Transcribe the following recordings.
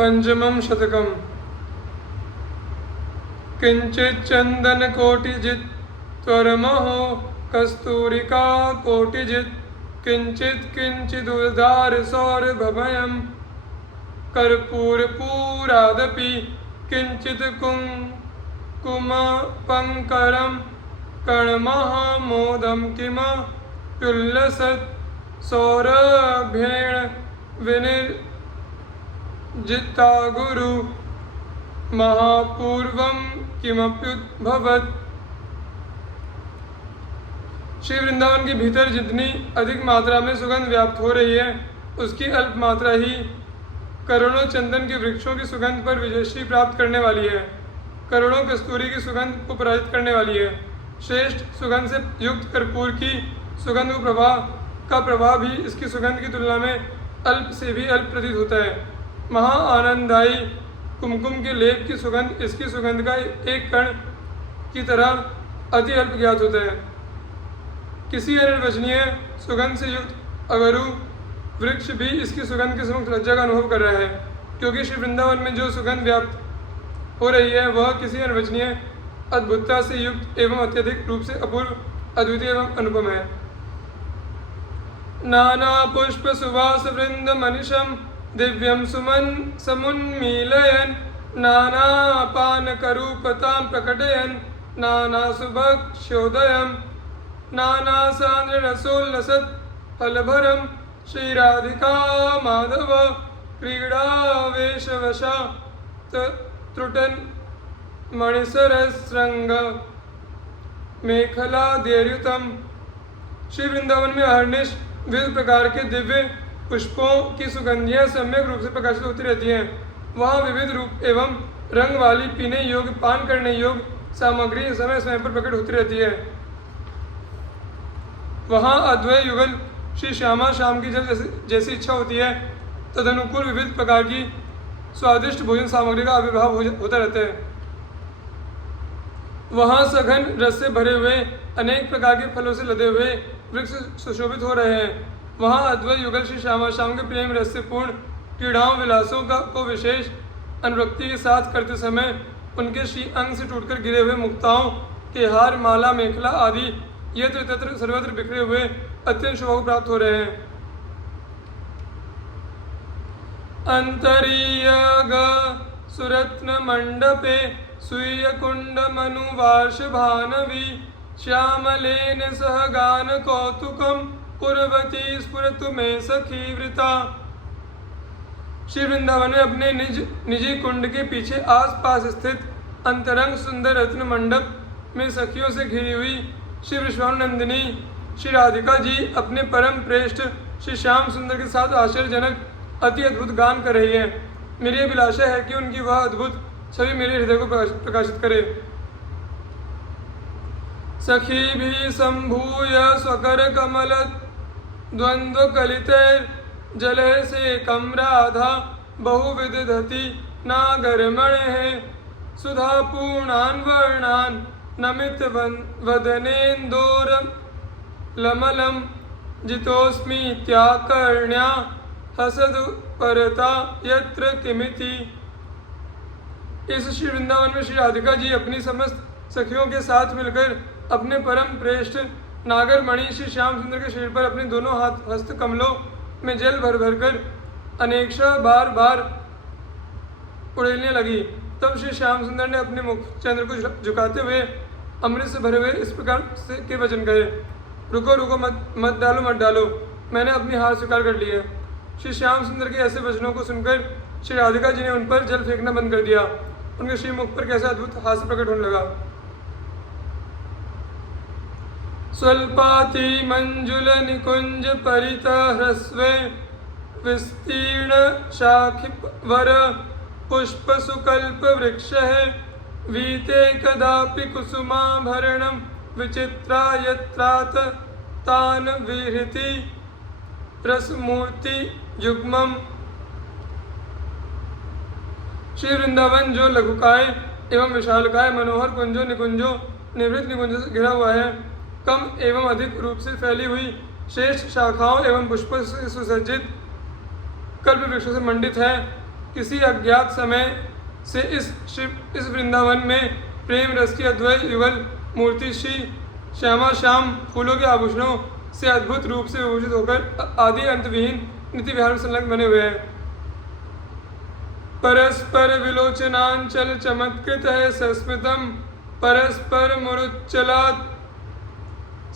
पंचमं शतकम्। किंचित् चंदनकोटिजित् त्वरमहो कस्तूरिका कोटिजित् किंचित् किंचिदुदारसौरभमयं कर्पूरपूरादपि किंचित् कुङ्कुमपङ्करं कर्णमहामोदं किमप्युल्लसत् सौरभेण विनिर्जिता गुरु महापूर्वं किमप्युद्भवत्। श्री वृंदावन के भीतर जितनी अधिक मात्रा में सुगंध व्याप्त हो रही है उसकी अल्प मात्रा ही करोड़ों चंदन के वृक्षों की सुगंध पर विजयश्री प्राप्त करने वाली है, करोड़ों कस्तूरी की सुगंध को पराजित करने वाली है। श्रेष्ठ सुगंध से युक्त कर्पूर की सुगंध का प्रभाव भी इसकी सुगंध की तुलना में अल्प से भी अल्प प्रतीत होता है। महा आनंददायी कुमकुम के लेप की सुगंध इसकी सुगंध का एक कण की तरह अति अल्प ज्ञात होता है। किसी अनिर्वचनीय सुगंध से युक्त अगरु वृक्ष भी इसकी सुगंध के समुख लज्जा का अनुभव कर रहा है, क्योंकि श्री वृंदावन में जो सुगंध व्याप्त हो रही है वह किसी अनिर्वचनीय अद्भुतता से युक्त एवं अत्यधिक रूप से अपूर्व, अद्वितीय एवं अनुपम है। नाना पुष्प सुवास वृंद मनिषम दिव्यम सुमन समुन्मीलयन नाना पान करूपतां प्रकटयन नाना सुभक्ष्योदयम नाना सांद्र रसोल्लसत् फलभरम श्री राधिका माधव क्रीडावेशवशा त्रुटन मणिसरसृंग मेखला देर्युतम। श्री वृंदावन में अहर्निश विविध प्रकार के दिव्य पुष्पों की सुगंधियाँ सम्यक रूप से प्रकाशित होती रहती हैं। वहाँ विविध रूप एवं रंग वाली पीने योग्य, पान करने योग्य सामग्री समय समय पर प्रकट होती रहती है। वहाँ अद्वैत युगल श्री श्यामा श्याम की जब जैसी इच्छा होती है तदनुकूल विविध प्रकार की स्वादिष्ट भोजन सामग्री का आविर्भाव होता रहता है। वहाँ सघन रस से भरे हुए अनेक प्रकार के फलों से लदे हुए वृक्ष सुशोभित हो रहे हैं। वहाँ अद्वैत युगल श्री श्यामा श्याम के प्रेम रस से पूर्ण क्रीड़ाओं विलासों को विशेष अनुरक्ति के साथ करते समय उनके श्री अंग से टूटकर गिरे हुए मुक्ताओं के हार, माला, मेखला आदि यत्र तत्र सर्वत्र बिखरे हुए अत्यंत शोभा को प्राप्त हो रहे हैं। अंतरीयग सुरत्न मंडपे स्वीय कुंड मनुवार्ष भानवी श्यामलेन सह गान कौतुकम कुर्वती स्फुरतु में सखी वृता। श्री वृंदावन में अपने निजी कुंड के पीछे आसपास स्थित अंतरंग सुंदर रत्न मंडप में सखियों से घिरी हुई श्री विश्वानंदिनी श्री राधिका जी अपने परम प्रेष्ठ श्री श्याम सुंदर के साथ आश्चर्यजनक अति अद्भुत गान कर रही है। मेरी अभिलाषा है कि उनकी वह अद्भुत छवि मेरे हृदय को प्रकाशित करे। सखी भी संभूय स्वकर कमल द्वंद्व कलितैर जलय से कम राधा बहुविध धति नागरमणे सुधा पूर्णान वर्णान नमित वदनेन्दोर लमलम जितोस्मि त्याकर्ण्या हसदु परता यत्र किमिति। इस श्री वृंदावन में श्री राधिका जी अपनी समस्त सखियों के साथ मिलकर अपने परम प्रेष्ठ नागर मणि श्री श्याम सुंदर के शरीर पर अपने दोनों हस्त कमलों में जल भर भर कर अनेकशः बार बार उड़ेलने लगी। तब श्री श्याम सुंदर ने अपने मुख चंद्र को झुकाते हुए अमृत से भरे हुए इस प्रकार से के वचन कहे, रुको रुको मत डालो, मैंने अपनी हार स्वीकार कर ली है। श्री श्याम सुंदर के ऐसे वचनों को सुनकर श्री राधिका जी ने उन पर जल फेंकना बंद कर दिया। उनके श्रीमुख पर कैसा अद्भुत हास्य प्रकट होने लगा। स्वल्पाति मंजुल निकुंज परित ह्रस्वे विस्तीर्ण शाखिवर पुष्प सुकल्प वृक्ष है वीते कदापि कुसुमाभरणं विचित्रा यत्रात तान विहृति रसमूर्ति युग्मम। श्री वृंदावन जो लघुकाय एवं विशालकाय मनोहर कुंजों निकुंजों निवृत्त निकुंजों से घिरा हुआ है, कम एवं अधिक रूप से फैली हुई श्रेष्ठ शाखाओं एवं पुष्पों से सुसज्जित कल्प वृक्षों से मंडित है, किसी अज्ञात समय से इस वृंदावन में प्रेम रस की अद्वैत युगल मूर्ति श्री श्यामा श्याम फूलों के आभूषणों से अद्भुत रूप से विभूषित होकर आदि अंतविहीन नित्य विहार में संलग्न बने हुए हैं। परस्पर विलोचनांचल चमत्कृत है सस्मितम परस्पर मुरुच्चलात्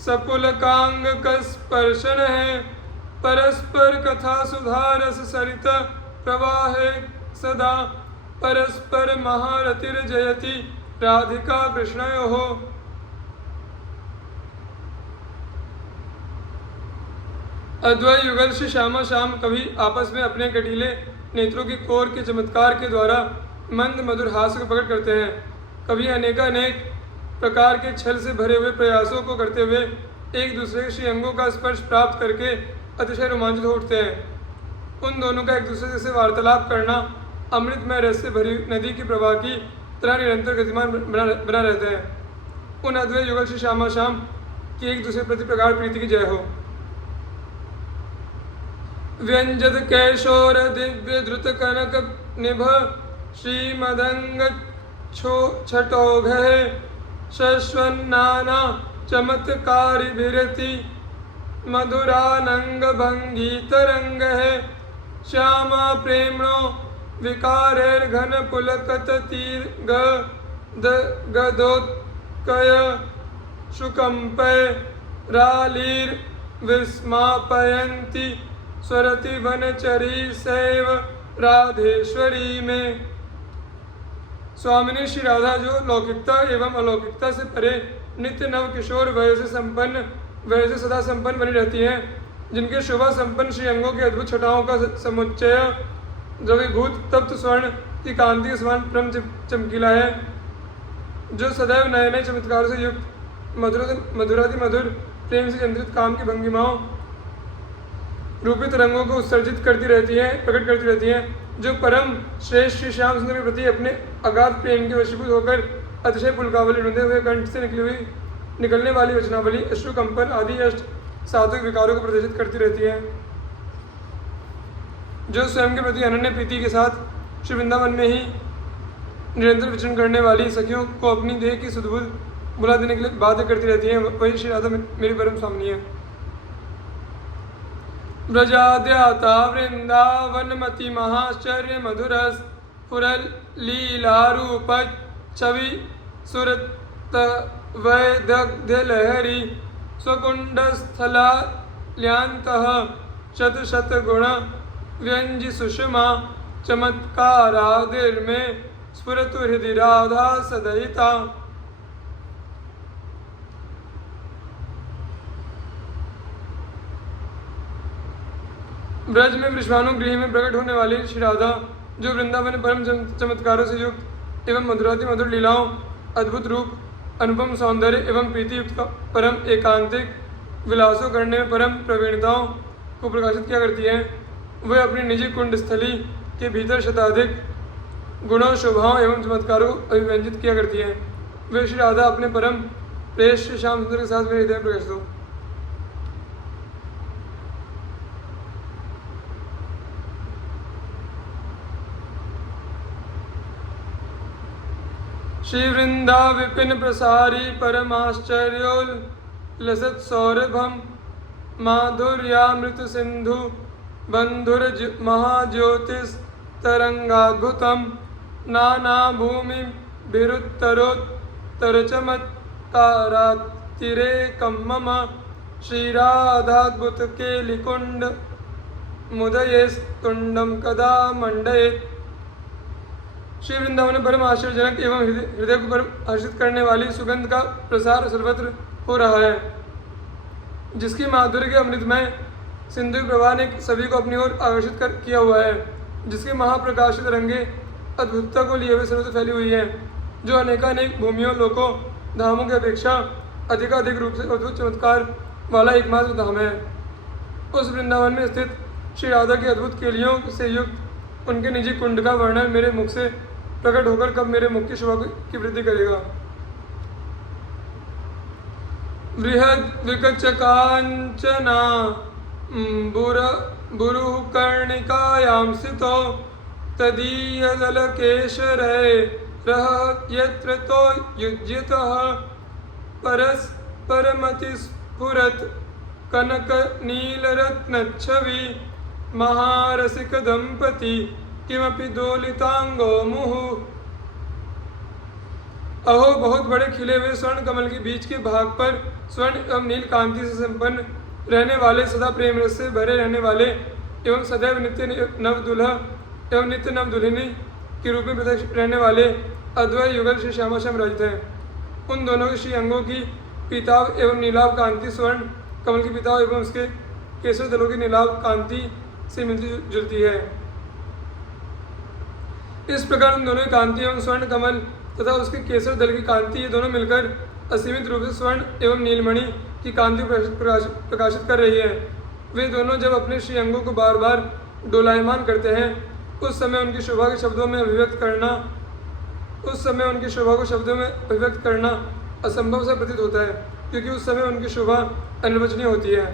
सपुलकांग कस्पर्शन है परस्पर कथा सुधा रस सरित प्रवाहे सदा परस्पर महारतिर जयति राधिका कृष्णयोः। अद्वैत युगल श्री श्यामा श्याम कभी आपस में अपने कटीले नेत्रों की कोर के चमत्कार के द्वारा मंद मधुर हास्य को प्रकट करते हैं, कभी अनेकानेक प्रकार के छल से भरे हुए प्रयासों को करते हुए एक दूसरे के श्री अंगों का स्पर्श प्राप्त करके अतिशय रोमांचित हो उठते हैं। उन दोनों का एक दूसरे से वार्तालाप करना अमृतमय रस से भरी नदी के प्रवाह की तरह निरंतर गतिमान बना रहता है। उन अद्वैत युगल श्री श्यामा श्याम की एक दूसरे प्रति प्रगाढ़ प्रीति की जय हो। व्यंजद कैशोर दिव्य द्रुत कनक निभ श्रीमदंग छटोघ शश्वन्नाना चमत्कारिभिरति मधुरानंग भंगी तरंग है श्यामा प्रेमणो विकारेर्घन पुलकत तीर गदोत्कय शुकंपय रालीर विस्मापयन्ति स्वरति वनचरी सैव राधेश्वरी में। स्वामिनी श्री राधा जो लौकिकता एवं अलौकिकता से परे नित्य नव किशोर वय से सदा संपन्न बनी रहती हैं, जिनके शोभा संपन्न श्री अंगों के अद्भुत छटाओं का समुच्चय द्रवीभूत तप्त स्वर्ण की कांति के समान परम चमकीला है, जो सदैव नए नए चमत्कारों से युक्त मधुराति मधुर प्रेम से केंद्रित काम की भंगिमाओं रूपित रंगों को उत्सर्जित करती रहती हैं, प्रकट करती रहती हैं, जो परम श्रेष्ठ श्री श्याम सुंदर के प्रति अपने अगाध प्रेम के वशीभूत होकर अतिशय पुलकावली रुंधे हुए कंठ से निकलने वाली वचनावली अश्रुकंपन आदि अष्ट सात्विक विकारों को प्रदर्शित करती रहती है, जो स्वयं के प्रति अनन्य प्रीति के साथ श्री वृंदावन में ही निरंतर विचरण करने वाली सखियों को अपनी देह की सुधबुद बुला देने के लिए बाध्य करती रहती हैं। वही श्री राधा मेरी परम स्वामिनी है। व्रजाद्याता वृंदावनमति महाश्चर्य मधुरस फुरल लीलारूप छवि सुरत वैदग्ध लहरी स्वकुंडस्थलाल्यांतः शत शत गुण व्यंजि सुषमा चमत्कारादिर्मे स्फुरतु हृदि राधा सदयिता। ब्रज में वृषभानु गृह में प्रकट होने वाली श्री राधा जो वृंदावन परम चमत्कारों से युक्त एवं मधुराति मधुर लीलाओं अद्भुत रूप अनुपम सौंदर्य एवं प्रीति युक्त परम एकांतिक विलासों करने में परम प्रवीणताओं को प्रकाशित किया करती हैं, वह अपनी निजी कुंड स्थली के भीतर शताधिक गुणों शोभाओं एवं चमत्कारों को अभिव्यंजित किया करती हैं। वे श्री राधा अपने परम प्रेम श्री श्याम सुंदर के साथ मेरे हृदय में प्रकाशित हो। श्री वृंदा विपिन प्रसारी परमाश्चर्योल्लसत् सौरभम माधुर्यामृत सिंधु बंधुर महाज्योतिष तरंगाद्भुतम नाना भूमि भिरुत्तरोत्तर चमत्कारातिरेकं मम श्रीराधाद्भुत केलिकुंड मुदयेस्तुंडम कदा मंडयेत्। श्री वृंदावन परम आश्चर्यजनक एवं हृदय को परम हर्षित करने वाली सुगंध का प्रसार सर्वत्र हो रहा है, जिसकी माधुर्य के अमृतमय सिंधु प्रवाह ने सभी को अपनी ओर आकर्षित किया हुआ है, जिसके महाप्रकाशित रंगे अद्भुतता को लिए हुए सर्वत्र फैली हुई है, जो अनेकानेक भूमियों लोकों धामों की अपेक्षा अधिकाधिक रूप से अद्भुत चमत्कार वाला एकमात्र धाम है। उस वृंदावन में स्थित श्री राधा की अद्भुत केलियों से युक्त उनके निजी कुंड का वर्णन मेरे मुख से प्रकट होकर कब मेरे मुख की शोभा की वृद्धि करेगा। बृहद विकच कांचना बुरुः कर्णिकायां स्थितो तदीयदलकेशरैः यत्र तो युज्यतः परस्परमतिस्फुरत् कनकनीलरत्नच्छवि महारसिकदम्पती किमपि दोलितांगो मुहुः। अहो, बहुत बड़े खिले हुए स्वर्ण कमल के बीच के भाग पर स्वर्ण एवं नील कांति से संपन्न रहने वाले, सदा प्रेम रस से भरे रहने वाले एवं सदैव नित्य नव दुल्हा एवं नित्य नव दुल्हनी के रूप में प्रत्यक्ष रहने वाले अद्वैत युगल श्री श्यामाश्याम रहित है। उन दोनों के श्री अंगों की पीताभ एवं नीलाभ कांति स्वर्ण कमल की पीताभ एवं उसके केसर दलों की नीलाभ कांति से मिलती जुलती है। इस प्रकार उन दोनों की कांति एवं स्वर्ण कमल तथा उसके केसर दल की कांति, ये दोनों मिलकर असीमित रूप से स्वर्ण एवं नीलमणि की कांति प्रकाशित कर रही है। वे दोनों जब अपने श्री अंगों को बार बार डोलायमान करते हैं, उस समय उनकी शोभा के शब्दों में अभिव्यक्त करना असंभव सा प्रतीत होता है, क्योंकि उस समय उनकी शोभा अनिर्वचनीय होती है।